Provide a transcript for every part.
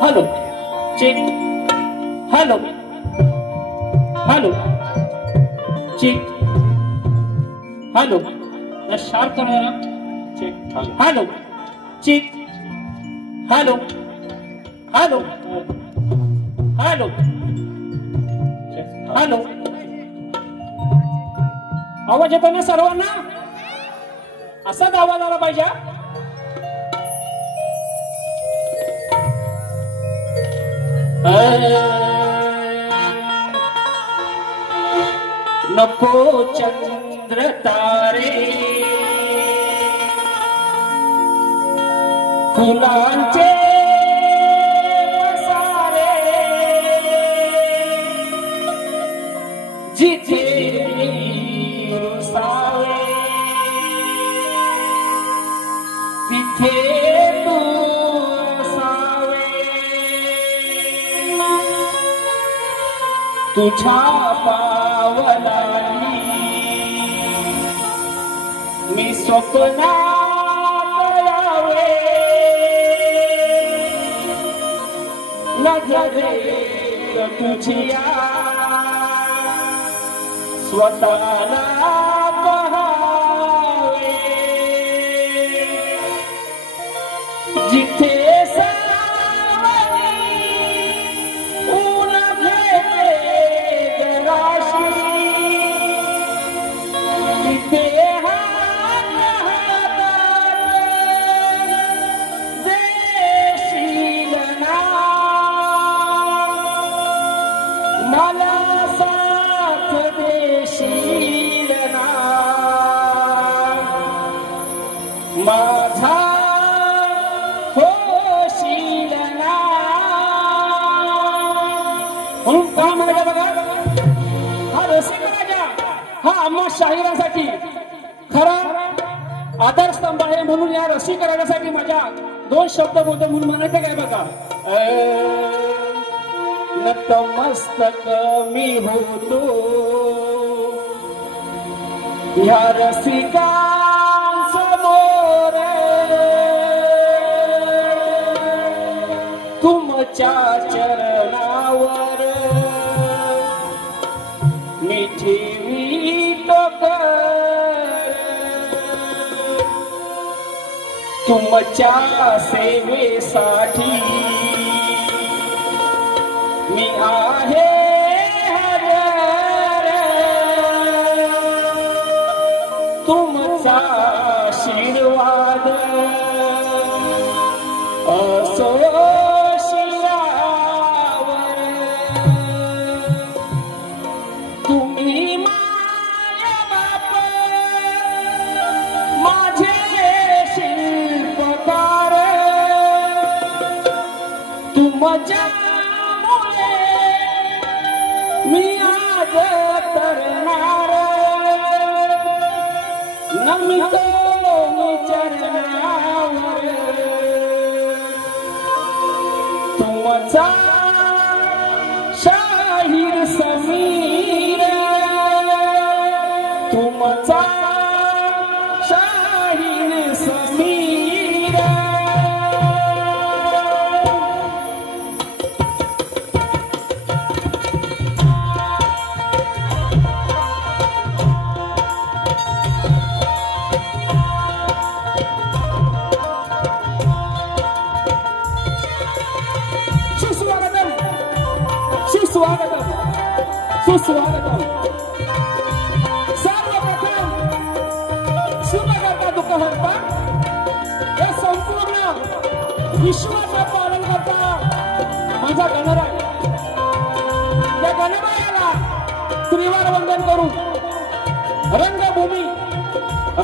Hello check hello hello check hello sharp करणारा check hello check hello hello hello hello आवाज येतो ना सर्वांना असाच आवाज आला पाहिजे नको चंद्र तारे फुलांचे सारे जिथे रुसावे तिथे तू असावे तुझ्या पावलांनी मी स्वप्नात यावे नजरेत तुझ्या स्वतःला पहावे जिथे माझा होशील ना म्हणून का म्हणायचं बघा हा रसिक राजा हा आम्हा शाहिरासाठी खरा आधारस्तंभ आहे म्हणून या रसिक राजासाठी माझ्या दोन शब्द बोलतो म्हणून म्हणायचं काय बघा नतमस्तक मी होतो या रसिका तुमच्या चरणावर मी ठेवीतो कर तुमच्या सेवेसाठी मी आहे तुमचा आशीर्वाद असो तुम्ही माय बाप माझे शिल्पकार तुमच्यामुळे मी आज तरणार नमितो मी चरणावर तुमचा शाहीर समीर तुमचा शाहीर समीर सुस्वागतम सुस्वागतम सुस्वागतम सर्वप्रथम सुमगता दुःखहर्ता हे संपूर्ण विश्वाचा पालन करता माझा गणराय या गणरायाला त्रिवार वंदन करून रंगभूमी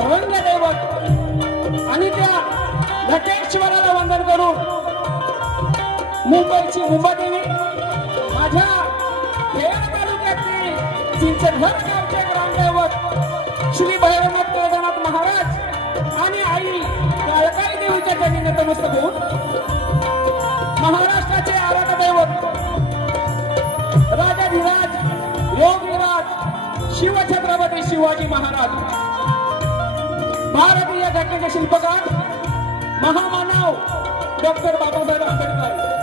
रंगदैवत आणि त्या नटेश्वराला वंदन करून मुंबईची मुंबादेवी माझ्या खेड तालुक्यातली चिंचणघर गावचे ग्रामदैवत श्री भैरवनाथ केदारनाथ महाराज आणि आई काळकाई देवीच्या चरणी नतमस्तक होऊन महाराष्ट्राचे आराध्य दैवत राजाधिराज योगविराज शिवछत्रपती शिवाजी महाराज भारतीय घटनेचे शिल्पकार महामानव डॉक्टर बाबासाहेब आंबेडकर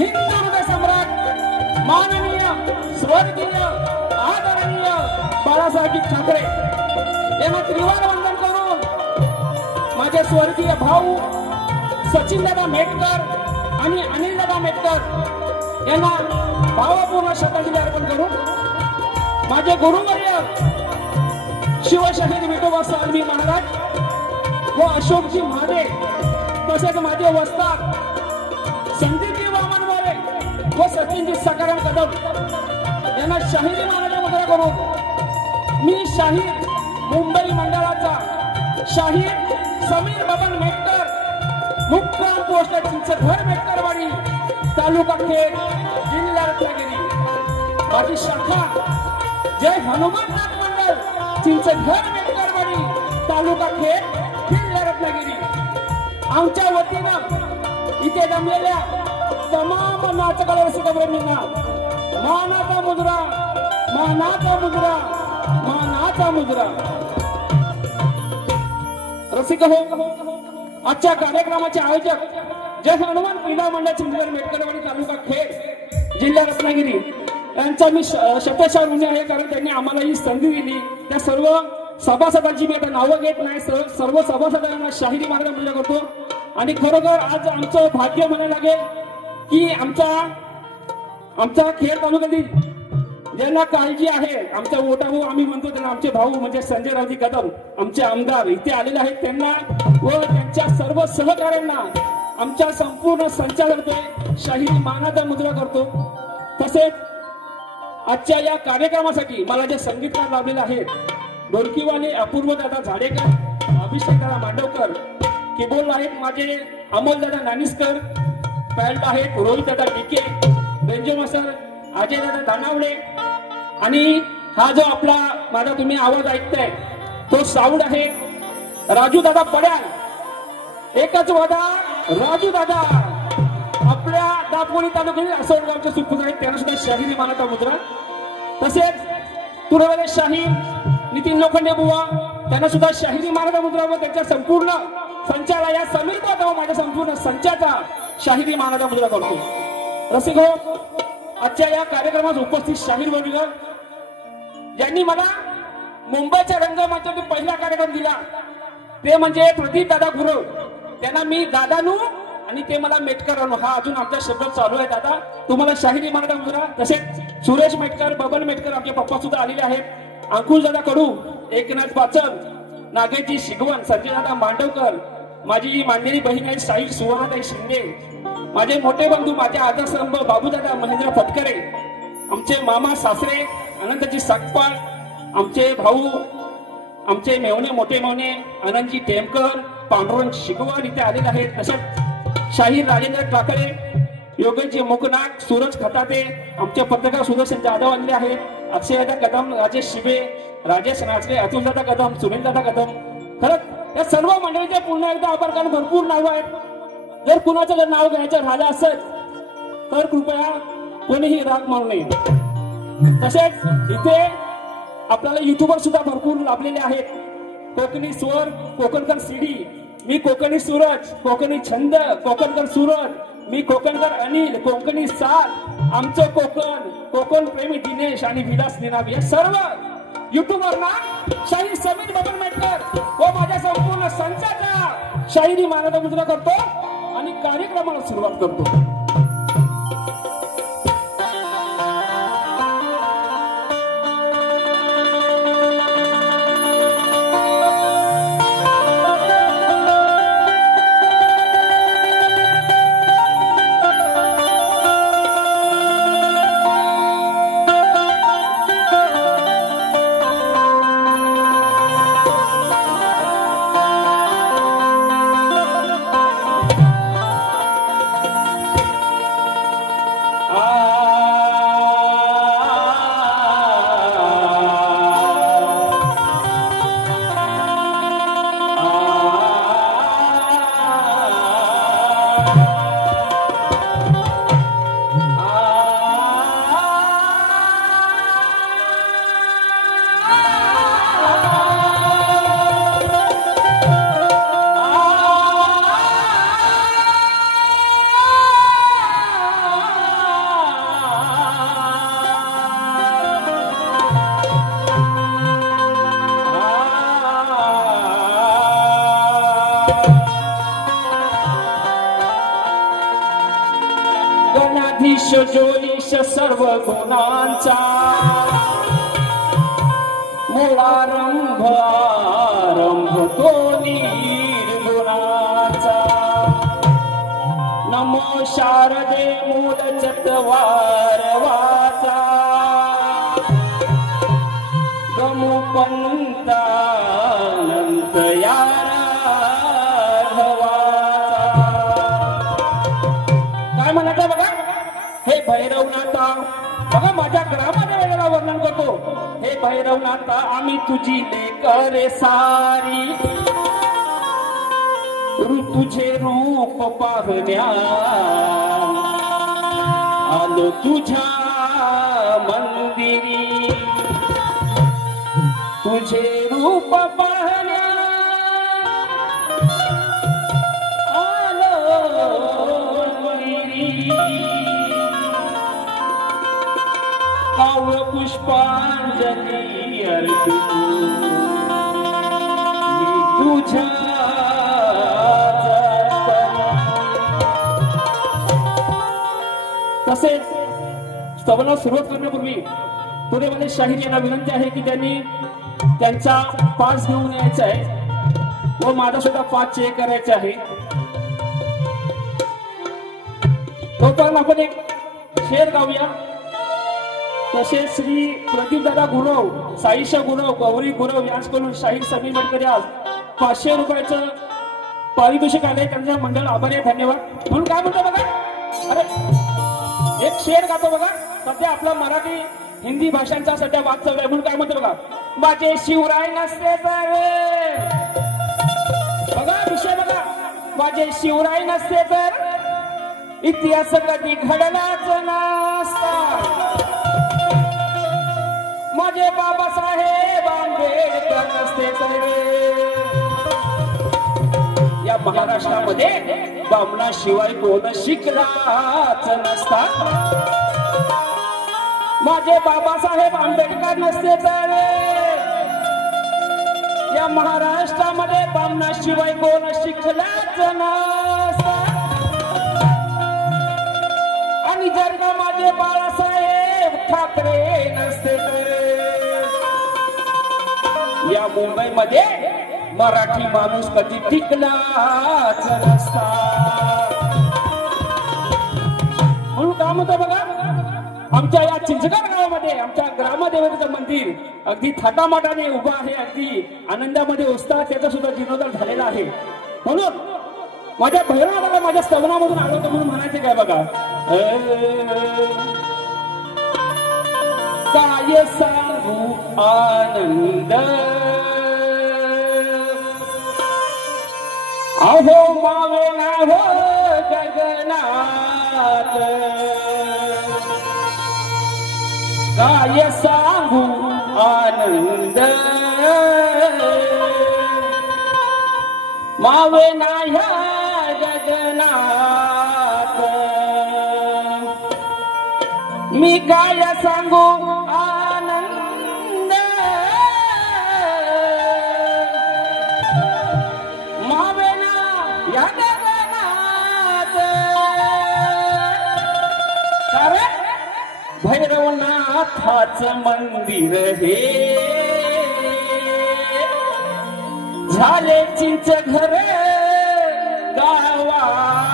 हिंदू हृदय सम्राट माननीय स्वर्गीय आदरणीय बाळासाहेब ठाकरे यांना त्रिवार वंदन करून माझे स्वर्गीय भाऊ सचिनदादा मेटकर आणि अनिलदादा मेटकर यांना भावपूर्ण श्रद्धांजली अर्पण करून माझे गुरुवर्य शिवशहीद विठोबा साळवी महाराज व अशोकजी महादेव तसेच माझे वस्ताद संदीपजी वामनवारे व सचिनजी सकाराम कदम यांना शाहिरी मानाच्या मुद्रा करून मी शाहीर मुंबई मंडळाचा शाहीर समीर बबन मेटकर मुक्काम पोस्ट चिंचघर मेटकरवाडी तालुका खेड जिल्हा रत्नागिरी माझी शाखा जय हनुमाननाथ मंडळ चिंचघर मेटकरवाडी तालुका खेड जिल्हा रत्नागिरी आमच्या वतीनं इथे जमलेल्या तमाम नाचकला रसिकप्रेमींना मानाचा मुद्रा मानाचा मुद्रा मानाचा मुद्रा रसिक हो आजच्या कार्यक्रमाचे आयोजक जय हनुमान क्रीडा मंडळ चिंचवड मेटकरवाडी तालुका खेड जिल्हा रत्नागिरी यांचा मी शतशः ऋणी आहे कारण त्यांनी आम्हाला ही संधी दिली त्या सर्व सभासदांची मी आता नावं घेत नाही सर्व सभासदांना शाहिरी मार्ग पूजा करतो आणि खरोखर आज आमचं भाग्य म्हणायला लागेल की आमचा खेड तालुक्यातील ज्यांना काळजी आहे आमचा मोठा भाऊ आम्ही म्हणतो त्यांना आमचे भाऊ म्हणजे संजय रावजी कदम आमचे आमदार इथे आलेले आहेत त्यांना व त्यांच्या सर्व सहकाऱ्यांना आमच्या संपूर्ण संचालनातर्फे शाहिरी मानाचा मुद्रा करतो तसेच आजच्या या कार्यक्रमासाठी मला जे संगीतकार लाभलेले आहेत ढोलकीवाले अपूर्व दादा झाडेकर अभिषेक दादा मांडवकर कीबोर्ड आहेत माझे अमोल दादा नानिस्कर पॅड आहेत रोहित दादा डिके बेंजो मास्टर अजय दादा दानावडे आणि हा जो आपला माझा तुम्ही आवाज ऐकताय तो साऊंड आहे राजू दादा पड्याल एकच वादा राजू दादा आपल्या दापोली तालुक्यातील असोडगावचे सुपुत्र आहेत त्यांना सुद्धा शाहिरी मानाचा मुद्रा तसेच तुरवेले शाहीर नितीन लोखंडे बुवा त्यांना सुद्धा शाहिरी मानाचा मुद्रा व त्यांच्या संपूर्ण संचाला या समीर व माझ्या संपूर्ण संचाचा शाहिरी मानाचा मुद्रा करतो रसिक हो आजच्या या कार्यक्रमात उपस्थित शाहीर वर्ग ज्यांनी मला मुंबईच्या रंगमंचावर पहिला कार्यक्रम दिला ते म्हणजे प्रदीप दादा गुरव त्यांना मी दादानू आणि ते मला मेटकर आणू हा अजून आमचा शब्द चालू आहे दादा तुम्हाला शाहिरी मानाचा मुद्रा तसेच सुरेश मेटकर बबन मेटकर आमचे पप्पा सुद्धा आलेले आहेत अंकुश दादा कडू एकनाथ पाचल नागेशजी शिगवण संजय दादा मांडवकर माझी जी मानलेली बहीण आहे साई सुवर्णाताई शिंदे माझे मोठे बंधू माझे आदरस्तंभ बाबूदादा महेंद्र फटकरे आमचे मामा सासरे अनंतजी साकपाळ आमचे भाऊ आमचे मेवणे मोठे मेवणे आनंदजी टेमकर पांडुरंग शिगवण इथे आलेले आहेत तसेच शाहीर राजेंद्र टाकळे योगेशजी मुकनाक सूरज खताते आमचे पत्रकार सुदर्शन जाधव आलेले आहेत अक्षयदादा कदम राजेश शिबे राजेश नाचले अतुलदादा कदम सुनीलदादा कदम खरंच या सर्व मंडळीचे पुन्हा एकदा आभार कारण भरपूर नाव आहेत जर कुणाचं जर नाव घ्यायचं झालं असेल तर कृपया कोणीही राग मानू नये तसेच इथे आपल्याला युट्यूबर सुद्धा भरपूर लाभलेले आहेत कोकणी स्वर कोकणकर सीडी मी कोकणी सूरज कोकणी छंद कोकणकर सूरज मी कोकणकर अनिल कोकणी साथ आमचं कोकण प्रेमी दिनेश आणि विलास निनाब या सर्व युट्यूबरना शाहीर समीर बबन मेटकर व माझ्या संपूर्ण संचाचा शाहिरी मानाचा मुद्रा करतो आणि कार्यक्रमाला सुरुवात करतो अधीश ज्योतिष सर्व गुणांचा मूळारंभ आरंभ तो निर्गुणाचा नमो शारदे मूल चत्वार वाचा गमु पंतानंत काय म्हणायचं बघा हे भैरवनाथा बघा माझ्या ग्रामदेवतेला वर्णन करतो हे भैरवनाथा आम्ही तुझी लेकरे सारी तुझे रूप पाहण्या आलो तुझ्या मंदिरी तुझे रूप पाहण्या आलो मंदिरी काव्य पुष्पांजली अर्पू मी तुझ्या तसेच स्तवनाला सुरुवात करण्यापूर्वी पुढे मला शाहीर यांना विनंती आहे की त्यांनी त्यांचा पास घेऊन यायचा आहे व माझा सुद्धा पास चेक करायचा आहे तोपर्यंत आपण एक शेर गाऊया तसेच श्री प्रदीप दादा गुरव साईशा गुरव गौरी गुरव यांच्याकडून शाहीर समीर मनकरे आज 500 रुपयाचं पारितोषिक आले त्यांच्या मंडळ आभारी आहे धन्यवाद म्हणून काय म्हणतो बघा अरे एक शेर गातो बघा सध्या आपला मराठी हिंदी भाषांचा सध्या वाद चालू आहे म्हणून काय म्हणतो बघा माझे शिवराय नसते तर बघा विषय बघा माझे शिवराय नसते तर इतिहास कधी घडलाच नसता माझे बाबासाहेब आंबेडकर नसते तर या महाराष्ट्रामध्ये बामणाशिवाय कोण शिकलाच नसता माझे बाबासाहेब आंबेडकर नसते तर या महाराष्ट्रामध्ये बामणाशिवाय कोण शिकलाच नसता आणि जर का माझे बाळासाहेब ठाकरे नसते तर या मुंबईमध्ये मराठी माणूस कधी टिकलाच नसता म्हणून काय म्हणतो बघा आमच्या या चिंचगड गावामध्ये आमच्या ग्रामदेवतेचं मंदिर अगदी थाटामाटाने उभं आहे अगदी आनंदामध्ये उत्साह त्याचा सुद्धा जीर्णोद्धार झालेला आहे म्हणून माझ्या भैरवनाथाला माझ्या स्तवनामधून आढळतं म्हणून म्हणायचे काय बघा काय सांगू आनंद अहो मावे ना हो गगनात काय सांगू आनंद मावे ना ह्या गगनात मी काय सांगू आनंद मावे ना या गगनात कारण भैरवनाथाचं मंदिर हे झाले चिंच घर गावात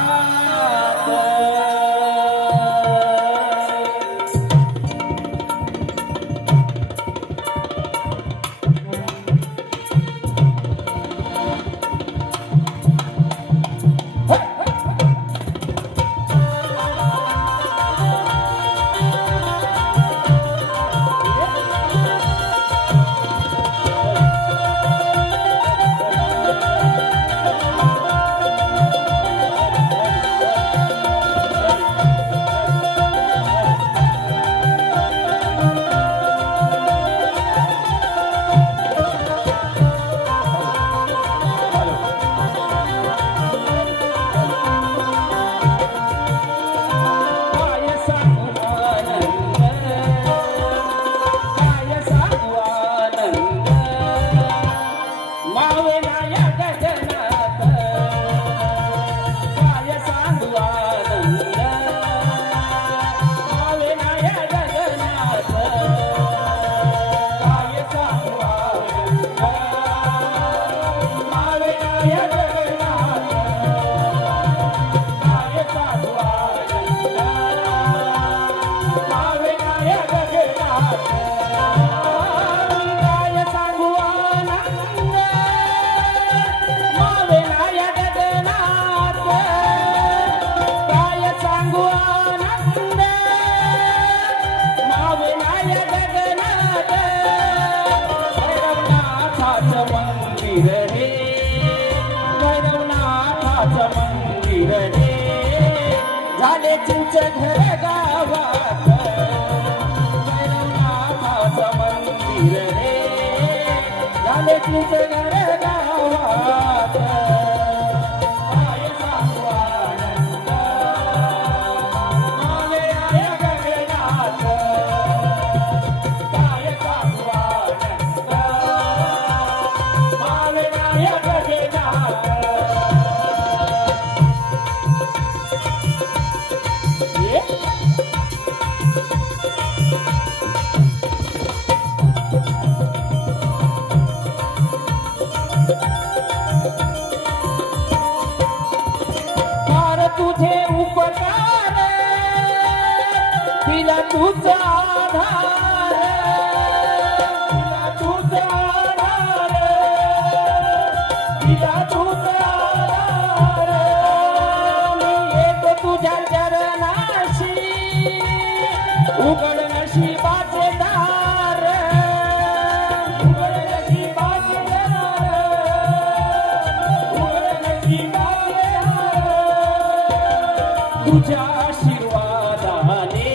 झाले चिंच घर गावात भैरवनाथाचं मंदिर रे झाले चिंच घर गावात काय सांगू आनंद मावेनाया गगनात काय सांगू आनंद मावेनाया गगनात तुझे उपकार दिला तुझा आधार दिला तुझा आधार दिला तुझा आधार मी येतो तुझ्या चरणाशी उघड नशिबाचे दार उघड नशिबाचे दार उघड नशिबाचे तुझ्या आशीर्वादाने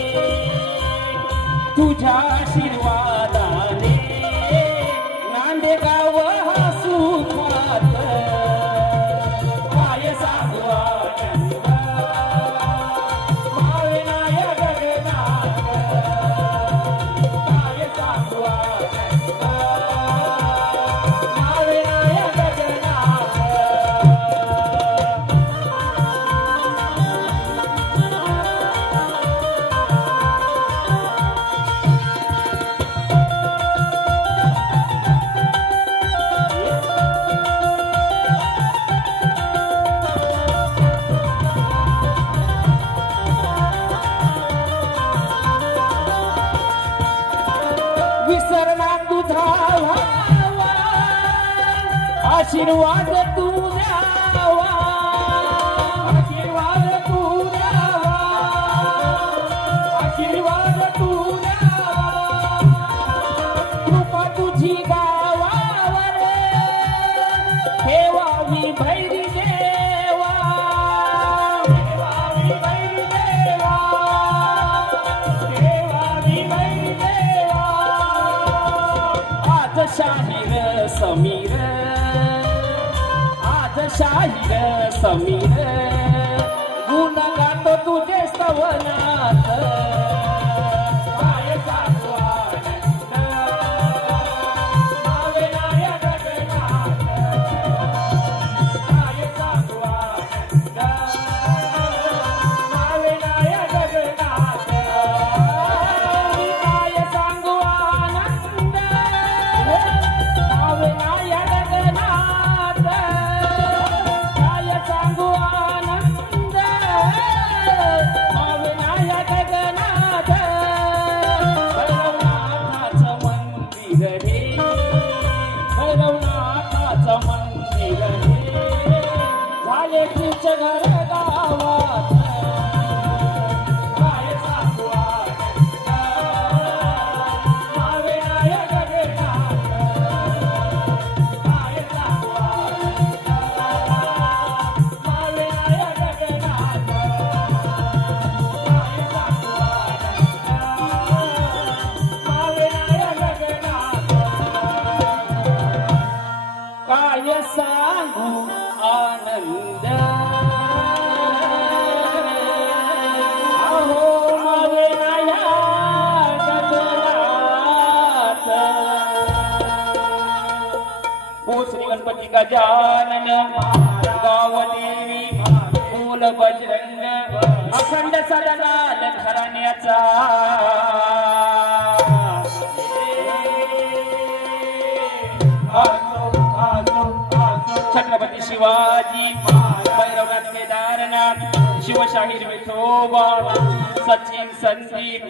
तुझ्या आशीर्वादाने नांदेगाव हा सुखात काय सांगू आनंद मावेनाया गगनात काय सांगू आनंद मावेनाया गगनात विसरना तुझा व्हावा आशीर्वाद तू द्यावा आशीर्वाद तू द्यावा आशीर्वाद तू द्यावा कृपा तुझी गावावर ठेवावी भैरी देवा ठेवावी भैरी देवा ठेवावी भैरी देवा आज शाहीर समीर आज शाहीर समीर गुण गातो तुझे स्तवनात काय सांगू आनंद मावेनाया गगनात काय सांगू आनंद मावेनाया गगनात काय सांगू आनंद मावेनाया गगनात काय सांगू आनंद मावेनाया गगनात भैरवनाथाचं मंदिर रे भैरवनाथाचं मंदिर रे झाले तुझ घर गावात काय सांगू आनंद मावेनाया गगनात काय सांगू आनंद मावेनाया गगनात काय सांगू आनंद मावेनाया गगनात काय सांगू आनंद अहो मावेनाया गगनात ओ श्री गणपती गजानन गाव देवी मूल बजरंग अखंड सदगाल घराण्याचा छत्रपती शिवाजी भैरवनाथ केदारनाथ शिवशाहीर विठोबा सचिन संदीप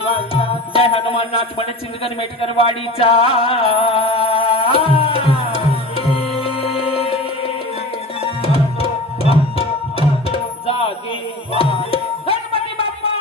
जय हनुमाननाथ पंडित सिंदकर मेटकर वाडीचा जागे गणपती बाप्पा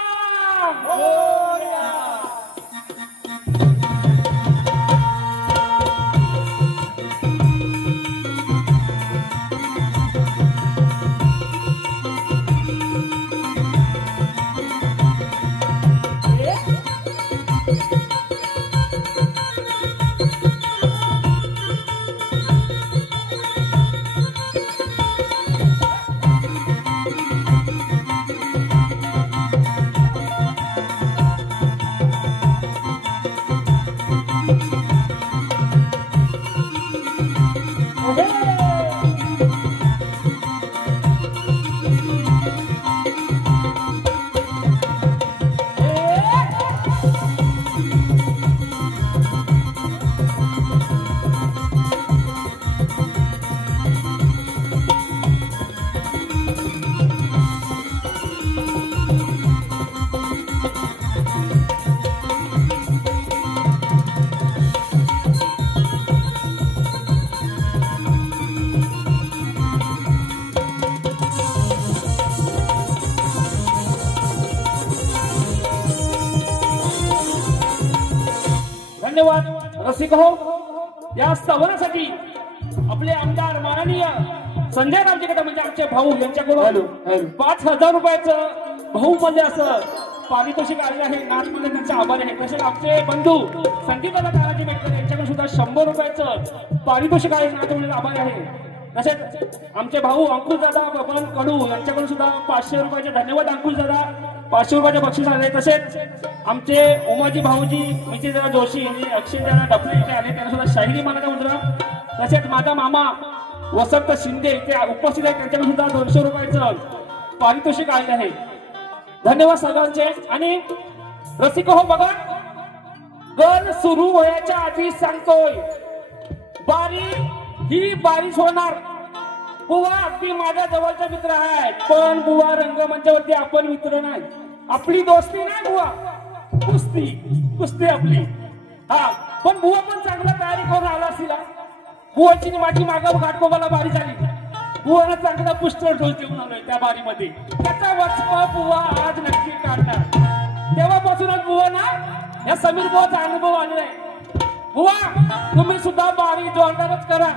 धन्यवाद रसिक हो. या सवनासाठी आपले आमदार माननीय संजय रावजी कदम म्हणजे आमचे भाऊ यांच्याकडून 5,000 रुपयाचं बहुमूल्य असं पारितोषिक आलेलं आहे. नाचमध्ये त्यांचे आभार आहे. तसेच आमचे बंधू संदीपदादा तानाजी मेटकर यांच्याकडून सुद्धा 100 रुपयाचं पारितोषिक आहे. नाचमध्ये आभार आहे. तसेच आमचे भाऊ अंकुशदादा बबन कडू यांच्याकडून सुद्धा 500 रुपयाचे धन्यवाद. अंकुशदादा 500 रुपयाचे बक्षीस आले. तसेच आमचे उमाजी भाऊजी मिचिदादा जोशी आणि अक्षयदादा डफले इथे आले, त्यांना सुद्धा शाहिरी मानाचा मुद्रा. तसेच माझा मामा वसंत शिंदे इथे उपस्थित आहेत, त्यांच्याकडून सुद्धा 200 रुपयाचं पारितोषिक आले आहे. धन्यवाद सगळ्यांचे. आणि रसिक हो बघा, गण सुरू व्हायच्या आधी सांगतोय, बारी ही बारीच होणार. बुवा अगदी माझ्या जवळचा मित्र आहे, पण बुवा रंगमंचावरती आपण मित्र नाही. आपली दोस्ती नाही बुवा, कुस्ती कुस्ती आपली. हा पण बुवा पण चांगला तयारी करून आला असला. बुवाची माझी मागं घाटकोबाला बारी झाली. बुवाला चांगला पुष्टर ढोल देऊन आलोय त्या बारीमध्ये. त्याचा वचपा बुवा आज नक्की काढणार. तेव्हापासूनच बुवा ना या समीर बुवाचा अनुभव आलेला आहे. बुवा तुम्ही सुद्धा बारी जोरदारच करा,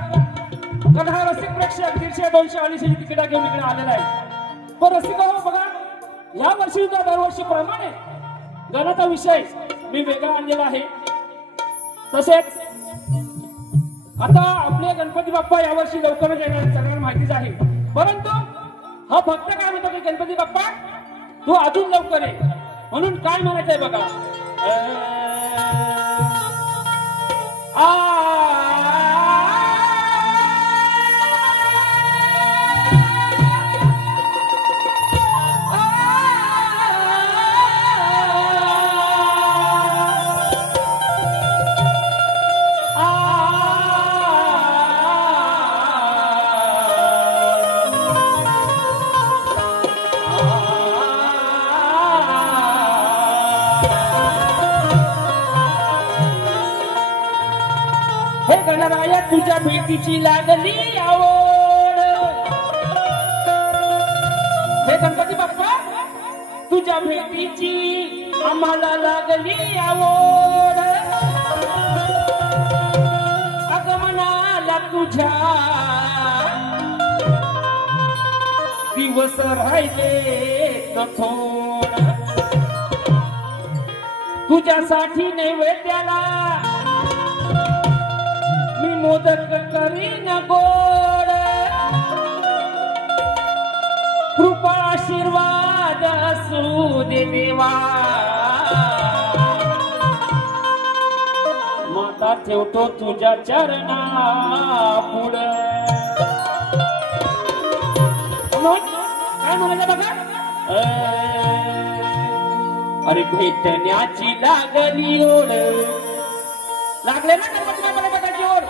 कारण हा रसिक प्रेक्षक 150-200 अडीचशे तिकिटा घेऊन इकडे आलेला आहे. पण रसिक हो बघा, या वर्षी सुद्धा दरवर्षीप्रमाणे गणाचा विषय मी वेगळा आणलेला आहे. तसेच आता आपले गणपती बाप्पा यावर्षी लवकरच येणार, सगळ्यांना माहितीच आहे. परंतु हा भक्त काय म्हणतो की गणपती बाप्पा तू अजून लवकर ये, म्हणून काय म्हणायचंय बघा. हे गणराया तुझ्या भेटीची लागली आवड. हे गणपती बाप्पा तुझ्या भेटीची आम्हाला लागली आवड. आगमनाला तुझ्या दिवस राहिले थोड. तुझ्यासाठी नैवेद्याला मी मोदक करीन गोड. कृपा आशीर्वाद असू दे देवा. माता ठेवतो तुझ्या चरणा पुढं. काय म्हणाले बघा. अरे भेटण्याची लागली ओढ. लागले ना गणपती बाप्पाला बघायची ओढ.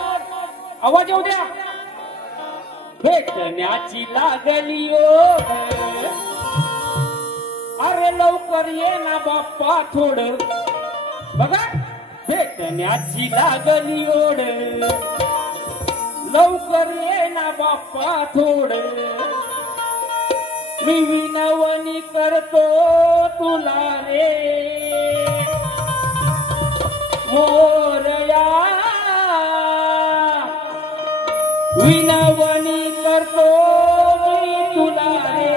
आवाज येऊ द्या. भेटण्याची लागली ओढ. अरे लवकर ये ना बाप्पा थोड. बघा भेटण्याची लागली ओढ. लवकर ये ना बाप्पा थोड. मी विनवणी करतो तुला रे मोरया. विनवणी करतो मी तुला रे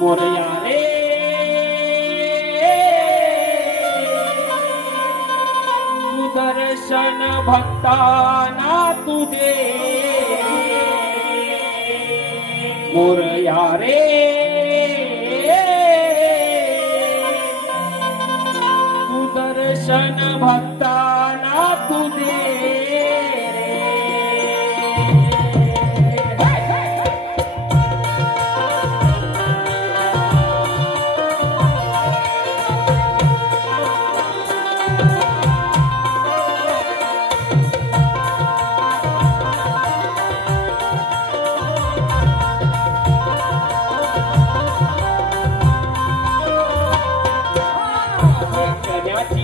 मोरया रे. तू दर्शन भक्तांना तू दे मोरया रे. तू दर्शन भक्तांना तू दे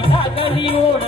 लागली ओढ.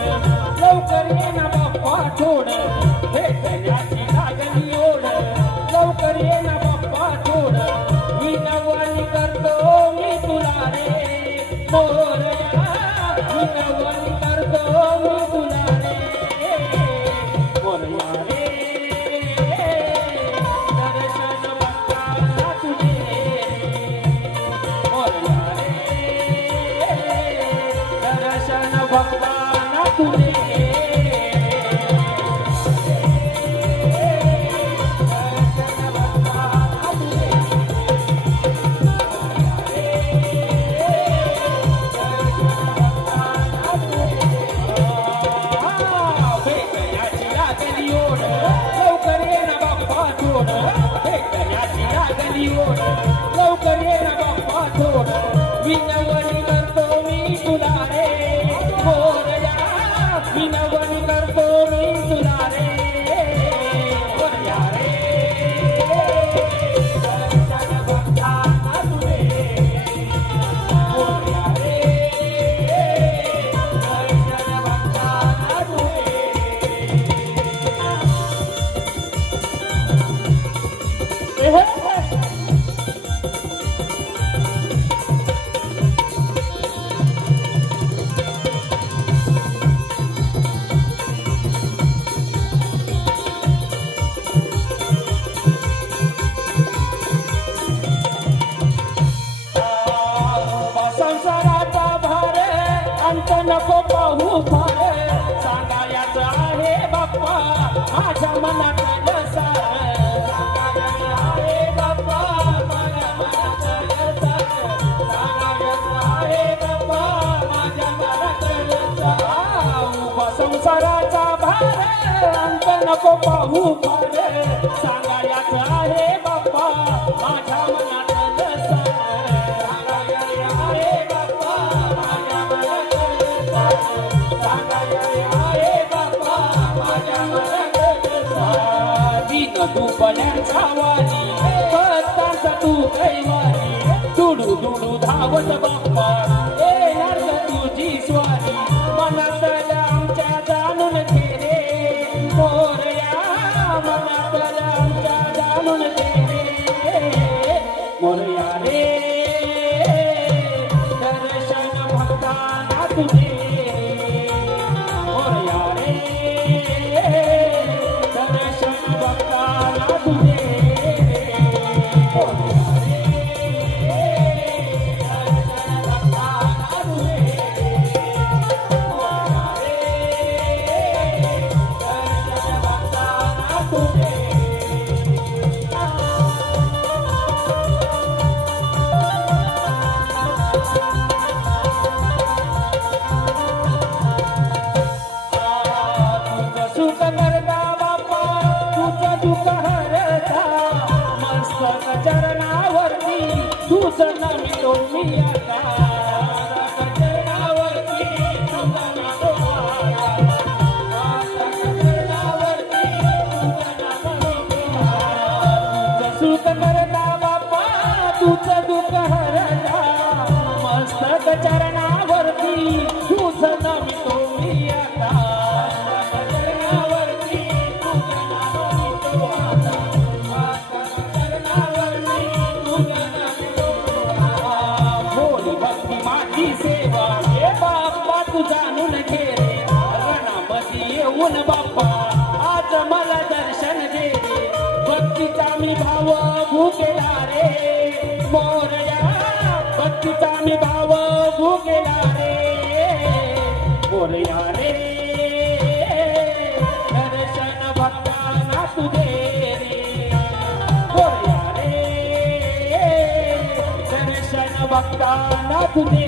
ओढ लवकर ये ना बाप्पा थोड विनवणी करतो मी तुला रे मोरया विनवणी करतो मी तुला रे मोरया रे दर्शन भक्तांना तुझे मोरया रे दर्शन भक्तांना तुझे संसाराचा भार अंत नको पाहू फार सांगायचं आहे बाप्पा माझ्या मनातलं सार सांगायचं आहे बाप्पा माझ्या मनातलं सार सांगायचं आहे बाप्पा माझ्या मनातलं सार संसाराचा भार अंत नको पाहू फार सांगायचं आहे बाप्पा माझ्या मनातलं सार तू पण्याचा वारी भक्तांचा तू कैवारी दुडू दुडू धावत बाप्पा येणार तुझी स्वारी मनातल्या आमच्या जाणून घे रे मोरया मनातल्या आमच्या जाणून घे रे मोरया रे दर्शन भक्तांना तुझे मोरया रे दर्शन भक्तांना तुझे चरणावरती तुझं नमितो मी आता चरणावरती तुझं नमितो चरणावरती तुझं सुख करता बाप्पा तुझं दुःख हरता मस्तक चरणावरती तुझं नमितो मी आता चरणावरती तुझं नमितो आता सेवा हे बाप्पा तू जाणून घे रे रणामध्ये येऊन बाप्पा आज मला दर्शन दे रे भक्तीचा मी भाव भुकेला रे मोरया भक्तीचा मी भाव भुकेला रे मोरया रे दर्शन भक्तांना तू दे रे मोरया रे दर्शन भक्तांना तू दे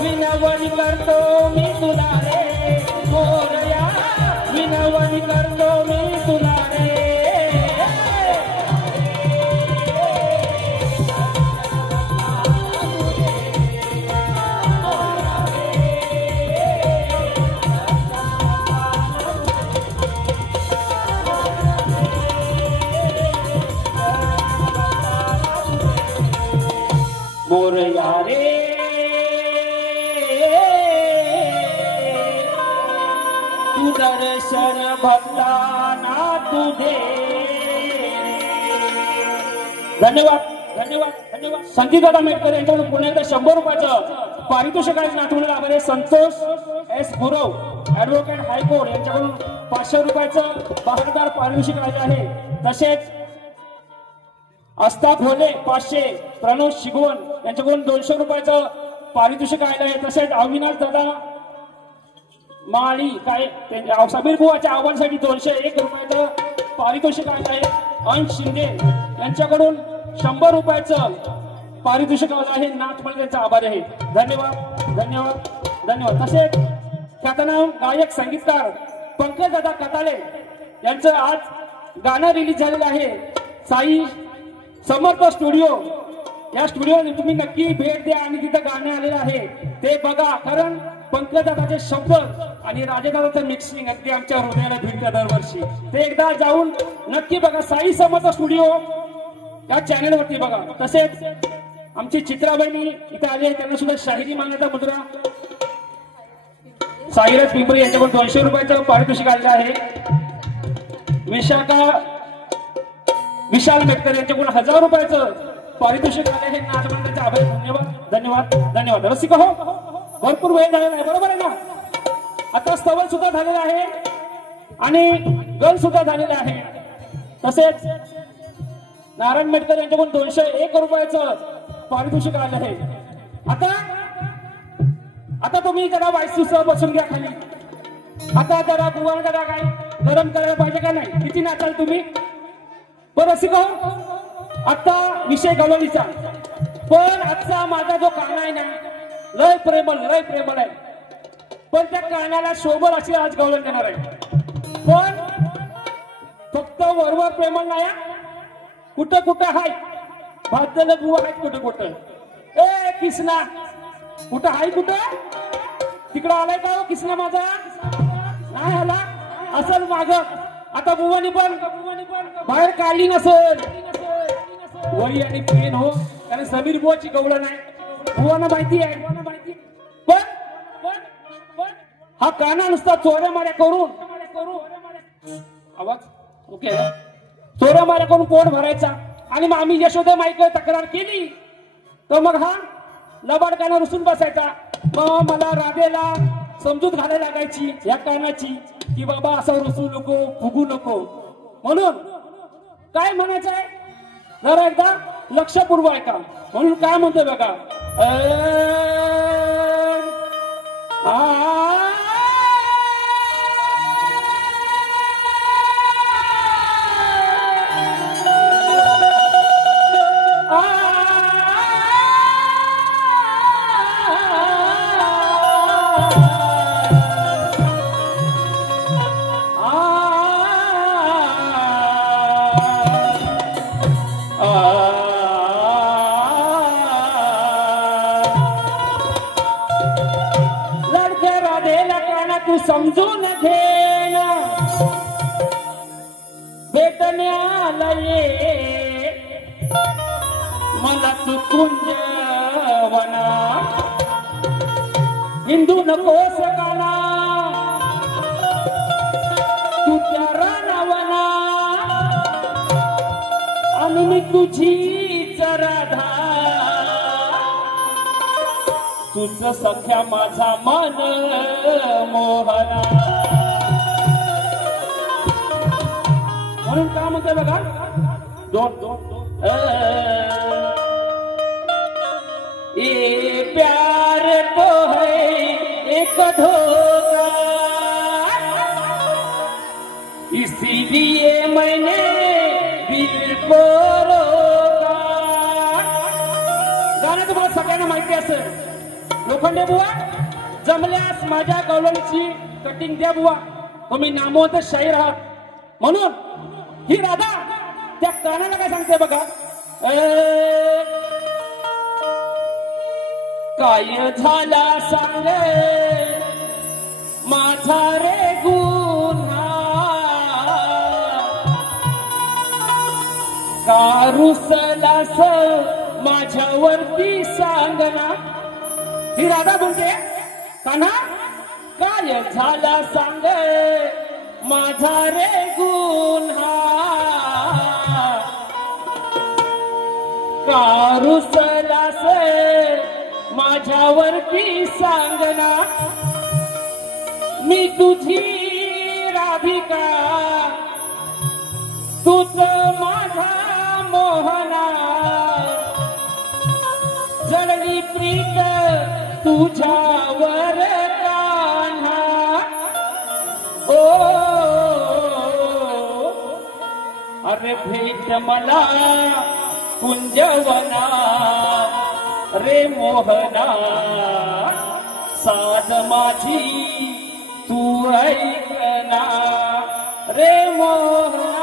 विनवणी करतो मी तुला रे मोरया विनवणी करतो मी तुला रे मोरया रे तू दर्शन भक्तांना तू दे. धन्यवाद धन्यवाद धन्यवाद. संगीत दादा मेटकर यांच्याकडून पुन्हा एकदा 100 रुपयाचं पारितोषिक आठवण लाभले. Santosh S Gurav advocate high court यांच्याकडून 500 रुपयाचं बहारदार पारितोषिक आले आहे. तसेच आस्था भोले 500, प्रणव शिगवण यांच्याकडून 200 रुपयाचं पारितोषिक आले आहे. तसेच अविनाश दादा माळी काय समीर बुवाच्या आव्हानासाठी 201 रुपयाचं पारितोषिक आलं आहे। अंश शिंदे यांच्याकडून 100 रुपयाचं पारितोषिक आलं आहे। नाथ मला त्यांचा आभार आहे। धन्यवाद धन्यवाद धन्यवाद। तसेच ख्यातनाम गायक संगीतकार पंकज दादा कताले यांचं आज गाणं रिलीज झालेलं आहे साई समर्थ स्टुडिओ। या स्टुडिओला तुम्ही नक्की भेट द्या आणि तिथं गाणं आलेलं आहे ते बघा, कारण पंकज दादाचे शब्द आणि राजेदादाचं मिक्सिंग अगदी आमच्या हृदयाला भिडतं दरवर्षी। ते एकदा जाऊन नक्की बघा, साई समर्थ स्टुडिओ या चॅनलवरती बघा। तसेच आमची चित्राबाईनी इथे आले, त्यांना सुद्धा शाहिरी मान्यता मुद्रा साईराज पिंपरी यांच्याकडून 200 रुपयाचं पारितोषिक आलेलं आहे। विशाल मेटकर यांच्याकडून 1000 रुपयाचं पारितोषिक आले आहे। नाथमंडळाचे आभार। धन्यवाद धन्यवाद धन्यवाद। रसिका हो, भरपूर वेळ झालेला आहे, बरोबर आहे ना? आता स्तवन सुद्धा झालेलं आहे आणि गल सुद्धा झालेला आहे। तसेच नारायण मेटकर यांच्याकडून 201 रुपयाचं पारितोषिक आलं आहे। आता तुम्ही जरा वाईसुसह बसून घ्या खाली। आता जरा बुवाला जरा काय गरम करायला पाहिजे का नाही? किती नाचाल तुम्ही? बरं रसिका हो, आता विषय गवळीचा, पण आजचा माझा जो काना आहे ना लय प्रेमळ आहे, पण त्या कानाला शोभल अशी आज गवळण देणार आहे। पण फक्त वरवर प्रेमळ नाही, कुठं कुठं हाय भाजलेलं बुवा आहेत, कुठं कुठं ए किसना कुठं हाय, कुठं तिकडं आलाय का हो किसना माझा? नाही आला असल माग। आता बुवानी पण बाहेर काढली नसेल वही आणि पेन हो, कारण समीर बुवाची गवळण आहे, बुवांना माहिती आहे। पण हा काना नुसता चोऱ्या माऱ्या करून आवाज ओके चोऱ्या माऱ्या करून पोट भरायचा आणि मग आम्ही यशोदा माईक तक्रार केली तर मग हा लबाड काना रुसून बसायचा। मग मला राधेला समजूत घालायला लागायची या कानाची की बाबा असं रुसू नको, फुगू नको। म्हणून काय म्हणायचं आहे जरा एकदा लक्षपूर्वक ऐका। म्हणून काय म्हणतोय बघा, समजून घेना भेटण्याला ये मला तू कुंजवना, हिंदू नकोस काना तू त्या रानावना, आणि मी तुझीच राधा तुझ सख्या माझा मन मोहना। म्हणून काय म्हणतोय बघा, ये प्यार तो है एक धोखा, इसीलिए मैंने दिल को रोका। गाणं तुम्हाला सगळ्यांना माहिती असेल। लोखंडे बुवा जमल्यास माझ्या गवळणीची कटिंग द्या बुवा, तुम्ही नामवंत शाहीर आहात। म्हणून ही राधा त्या कानाला काय सांगते बघा, काय झाला सांग माझा रे गुन्हा, का रुसलास माझ्यावरती सांगना। ही राधा म्हणते कान्हा काय झाला सांग माझा रे गुन्हा, का रुसलास माझ्यावरती सांगना। मी तुझी राधिका तूच माझा मोहना, जळली प्रीत तुझ्यावर कान्हा। अरे भेट मला कुंजवना रे मोहना साध माझी तू ऐकना रे मोहना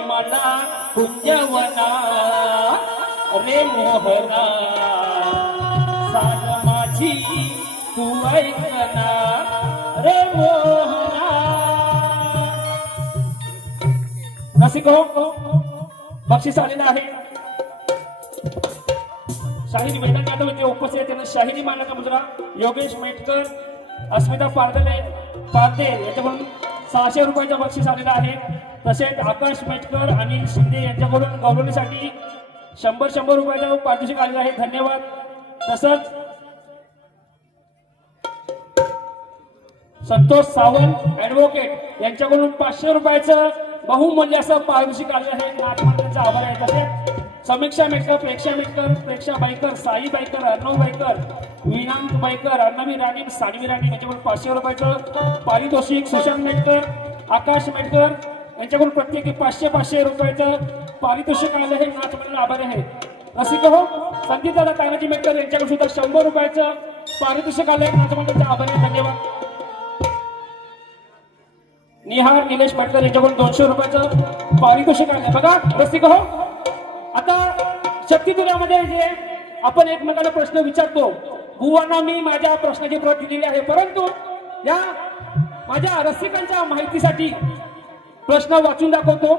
मला कुंजवना रे मोहना साध माझी तू ऐकना रे मोहना. रसिक हो, बक्षीस आलेलं आहे. शाहिनी मैदान यादव इथे उपस्थित आहे. त्यांना शाहिनी मानाचा मुजरा योगेश मेटकर, अस्मिता पारदे याच्याकडून 600 रुपयाचं बक्षीस आलेलं आहे. तसेच आकाश मेटकर, अनिल शिंदे यांच्याकडून गौरवणीसाठी 100 रुपयाचं पारितोषिक आलेलं आहे. धन्यवाद. तसंच संतोष सावंत ऍडव्होकेट यांच्याकडून 500 रुपयाचं बहुमूल्य असं पारितोषिक आलेलं आहे. नाथमंत्र्यांचा आभार आहे. तसेच समीक्षा मेटकर, प्रेक्षा बाईकर, साई बाईकर, अर्णव बाईकर, विनांत बाईकर, अर्णवी राणी, सानवी राणी यांच्याकडून 500 रुपयाचं पारितोषिक. सुशांत मेटकर, आकाश मेटकर यांच्याकडून प्रत्येकी 500 रुपयाचं पारितोषिक आलं आहे. नाथमंत्र्यांचा आभार आहे. रसिक हो, संदीप दादा तानाजी मेटकर यांच्याकडून सुद्धा 100 रुपयाचं पारितोषिक आलं आहे. नाथमंत्र्यांचा आभार आहे. धन्यवाद. निहार निलेश मेटकर यांच्याकडून 200 रुपयाचं पारितोषिक आलं. बघा रसिक हो, आता शक्तिपुरामध्ये जे आपण एकमेकाला प्रश्न विचारतो, बुवांना मी माझ्या प्रश्नाची प्रत दिलेली आहे, परंतु या माझ्या रसिकांच्या माहितीसाठी प्रश्न वाचून दाखवतो.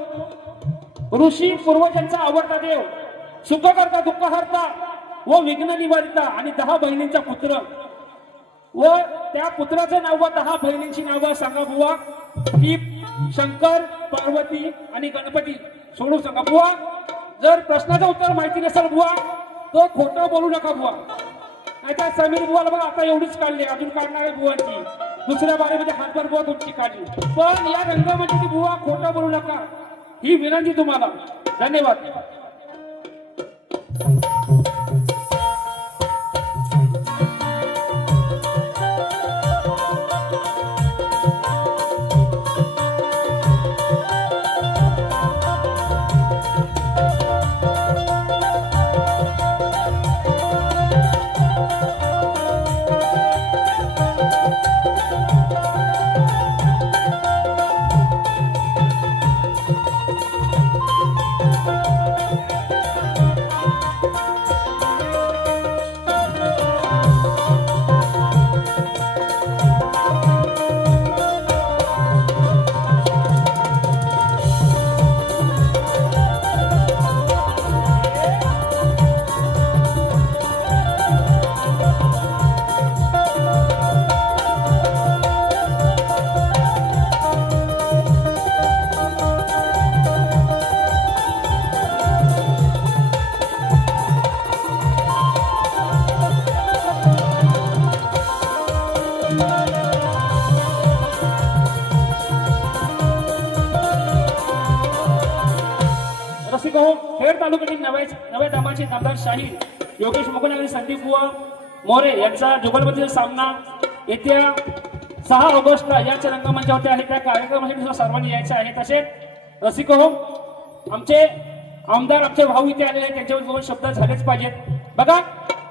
ऋषी पूर्वजांचा आवडता देव, सुख करता दुःख हरता व विघ्न निवारिता आणि 10 बहिणींचा पुत्र व त्या पुत्राचं नाव व 10 बहिणींची नावं सांगा बुवा. की शंकर, पार्वती आणि गणपती सोडून सांगा बुवा. जर प्रश्नाचं उत्तर माहिती नसेल बुवा तो खोटं बोलू नका बुवा. नाहीतर समीर बुवाला बघा आता एवढीच काढली, अजून काढणार आहे बुवांची. दुसऱ्या बारीमध्ये हातभर बुवा तुमची काढली, पण या रंगामध्ये बुवा खोटं बोलू नका ही विनंती तुम्हाला. धन्यवाद. खेड तालुक्यातील नव्या धामाचे नामदार शाहीर योगेश मुकुंद आणि संदीप बुवा मोरे यांचा जुगलबंदीचा सामना येत्या 6 ऑगस्टला याच रंगमंचावरती आहे. त्या कार्यक्रमासाठी सर्वांनी यायचं आहे. तसेच रसिक हो, आमचे आमदार आमचे भाऊ इथे आलेले आहेत, त्यांच्यावर 2 शब्द झालेच पाहिजेत. बघा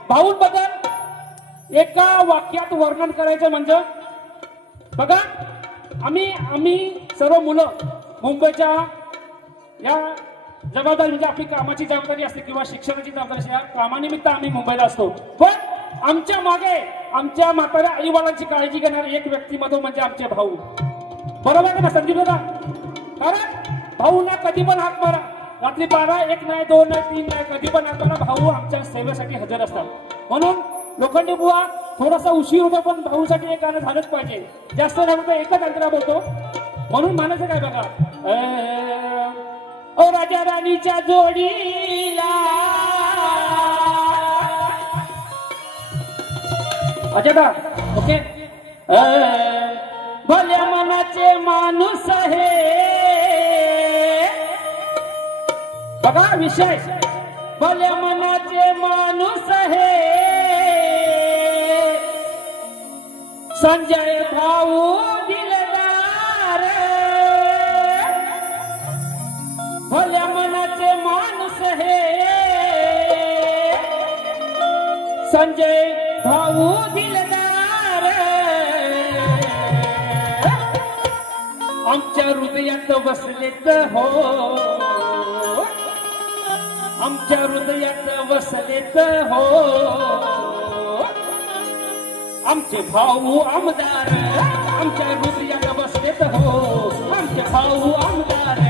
भाऊंबद्दल एका वाक्यात वर्णन करायचं म्हणजे बघा आम्ही सर्व मुलं मुंबईच्या या जबाबदारी म्हणजे आपली कामाची जबाबदारी असते किंवा शिक्षणाची जबाबदारी असते, या कामानिमित्त आम्ही मुंबईला असतो. पण आमच्या मागे आमच्या म्हाताऱ्या आई वडिलांची काळजी घेणारे एक व्यक्तिमत्व म्हणजे आमचे भाऊ. बरोबर आहे ना संदीप दादा? कारण भाऊला कधी पण हाक मारा, रात्री 12, 1 नाही, 2 नाही, 3 नाही, कधी पण हाक मारा, भाऊ आमच्या सेवेसाठी हजर असतात. म्हणून लोखंडे बुवा थोडासा उशीर होतो पण भाऊसाठी एक गाणं झालंच पाहिजे. जास्त नाही तर एकच अंतरा बोलतो म्हणून म्हणायचं काय बघा, ओ राजा राणीच्या जोडीला अजय ओके. भल्या मनाचे माणूस आहे बघा विषय, भल्या मनाचे माणूस आहे संजय भाऊ दिलदार. भल्या मनाचे माणूस हे संजय भाऊ दिलदार. आमच्या हृदयात बसलेत हो, आमच्या हृदयात बसलेत हो, आमचे भाऊ आमदार, आमच्या हृदयात बसलेत हो, आमचे भाऊ आमदार,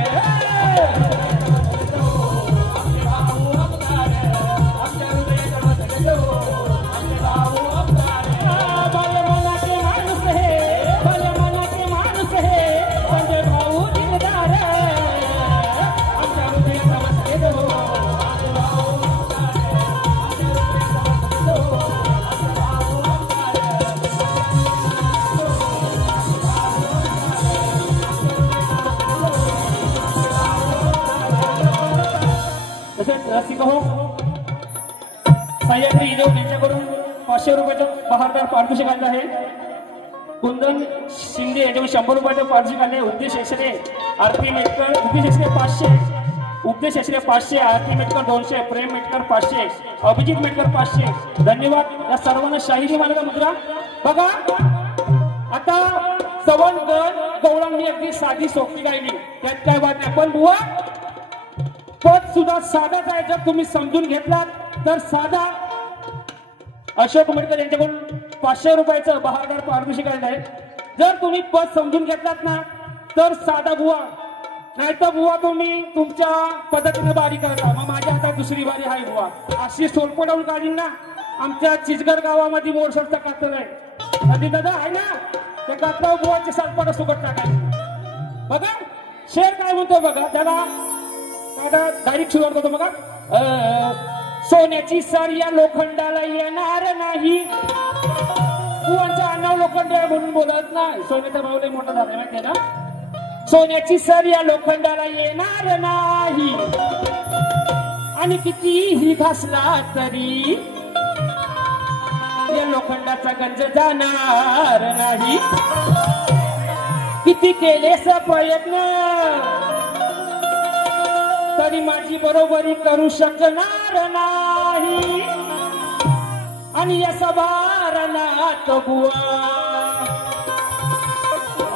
सह्याद्री इनोव यांच्याकडून 500 रुपयाचं बहारदार पारितोषिक आलं आहे. कुंदन शिंदे यांच्याकडून 100 रुपयाचं पारितोषिक आले. उपदेश ऐश्वर्य आरती मेटकर, उपदेश ऐश्वर्य 500, उपदेश ऐश्वर्य 500, आरती मेटकर 200, प्रेम मेटकर 500, अभिजित मेटकर 500. धन्यवाद या सर्वांना. शाहिरी मानला मुद्रा बघा. आता सवंगण गवळांनी अगदी साधी सोपी गायली, त्यात काय बात नाही. पण बुवा पद सुद्धा साधाच आहे. जर तुम्ही समजून घेतलात तर साधा. अशोक उमेदकर यांच्याकडून 500 रुपयाचं बहारदार पारितोषिक आहे. जर तुम्ही पद समजून घेतलात ना तर साधा बुवा, नाही तर बुवा तुम्ही तुमच्या पद्धतीने बारी करता. मग माझ्या हातात दुसरी बारी आहे बुवा. अशी सोलपटावून काढीन ना. आमच्या चिचगर गावामध्ये मोरसरचा कातर आहे, कधी दादा आहे ना, त्या कातराव बुवाची सालपट सुकट टाकायची. बघा शेर काय म्हणतो बघा, त्याला डायरेक्ट सुरुवात करतो बघा. सोन्याची सर या लोखंडाला येणार नाही. बुवांचा आडनाव लोखंड आहे म्हणून बोलत नाही. सोन्याचा भाव लय मोठा झाला माहिती आहे ना. सोन्याची सर या लोखंडाला येणार नाही, आणि कितीही घासला तरी या लोखंडाचा गंज जाणार नाही. किती केलेस प्रयत्न तरी माझी बरोबरी करू शकणार नाही. आणि या सभारणात बुवा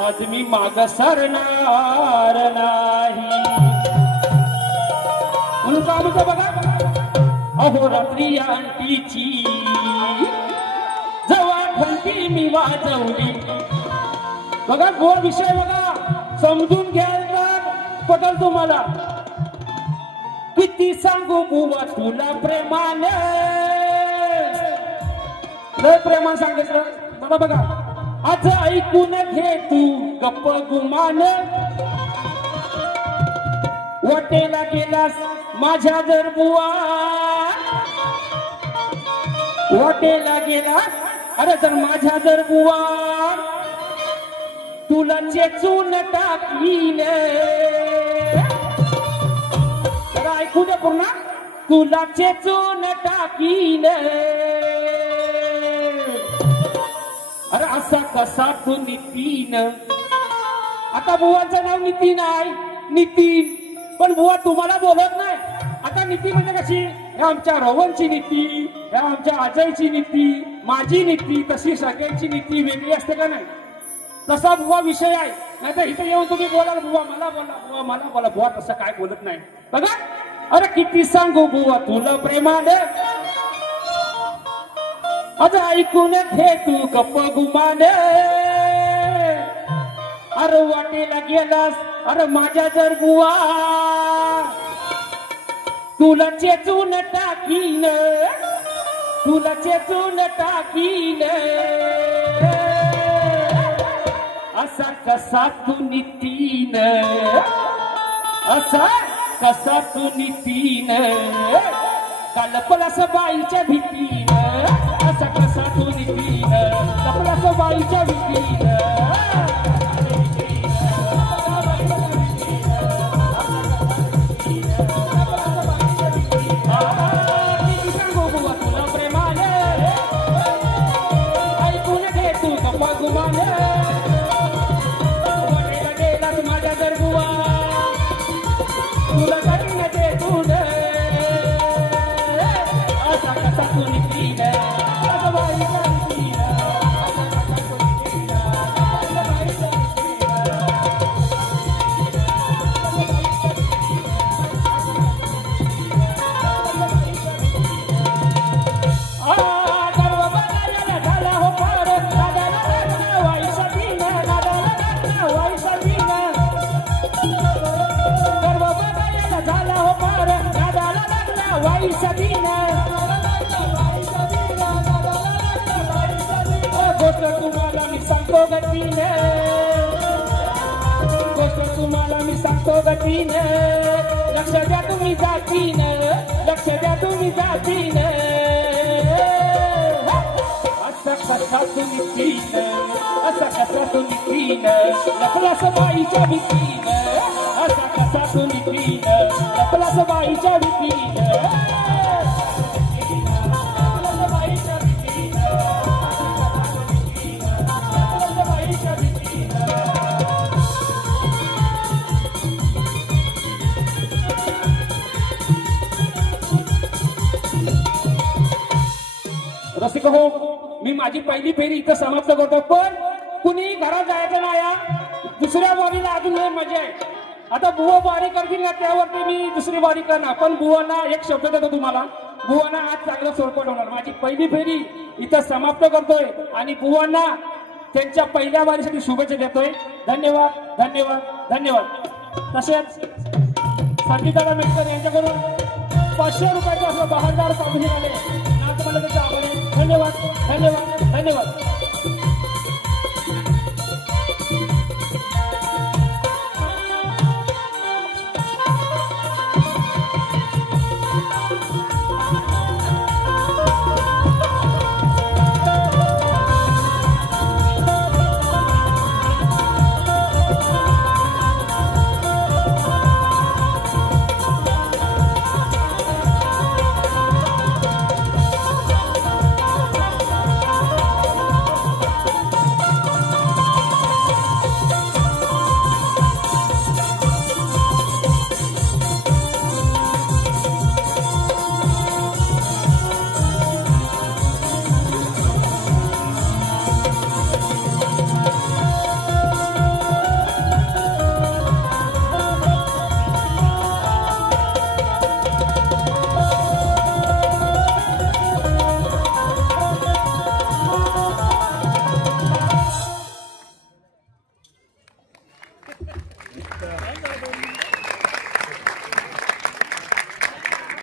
आज मी माग सरणार नाही. म्हणून का म्हणतो बघा. अहो रात्री अंटीची जवळ घंटी मी वाजवली. बघा गोड विषय बघा, समजून घ्याल तर पटल तुम्हाला. किती सांगू बुवा तुला प्रेमाने, लय प्रेमान सांगितलं. बघा बघा आज ऐकून घे तू गप्प गुमान. वाटेला गेलास माझ्या जर बुवा, वाटेला गेलास अरे जर माझ्या जर बुवा, तुला चेचून टाकीन. ऐकू दे पूर्ण. तुला चेचून टाकीन. अरे असा कसा तू नितीन. आता बुवांचं नाव नितीन आहे, नितीन. पण बुवा तुम्हाला बोलत नाही. आता नीती म्हणजे कशी, ह्या आमच्या रोहनची नीती, ह्या आमच्या अजयची नीती, माझी नीती, तशी सगळ्यांची नीती वेगळी असते का नाही. तसा बुवा विषय आहे. नाही तर इथे येऊन तुम्ही बोलाल बुवा मला बोला, बुवा मला बोला. बुवा तसं काय बोलत नाही. बघा अरे किती सांगू बुवा तुला प्रेमाने, आज ऐकून घे तू गप्प गुमाने. अरे वाटेला गेलास अरे माझ्या जर बुवा, तुला चेचून टाकीन, तुला चेचून टाकीन. असा कसा तू नितीन, असा कसा तू नितीन. कालपलास बाईच्या भीतीन, असा कसा तू नितीन. कपलास बाईच्या भीतीन. सांगतो गतीने गोष्ट तुम्हाला मी सांगतो गतीने लक्ष द्या तुम्ही जातीने लक्ष द्या तुम्ही जातीने असा कसा तुम्ही तीन असा कसा तुम्ही तीन लपला सबाईच्या भीतीन असा कसा तुम्ही तीन लपला सबाईच्या भीतीन रसिक हो मी माझी पहिली फेरी इथं समाप्त करतो पण कुणी घरात जायचं नाही दुसऱ्या वारीला अजून लय मजा आहे आता बुवा वारी करतील ना त्यावरती मी दुसरी वारी करणार पण बुवांना एक शब्द देतो तुम्हाला बुवांना आज चांगलं सोडपट होणार माझी पहिली फेरी इथं समाप्त करतोय आणि बुवांना त्यांच्या पहिल्या वारीसाठी शुभेच्छा देतोय धन्यवाद धन्यवाद धन्यवाद तसेच संगीताला मेटकर यांच्याकडून 500 रुपयाचं असं 10,000 सामने आले ना तुम्हाला त्याचा आभार आहे धन्यवाद धन्यवाद धन्यवाद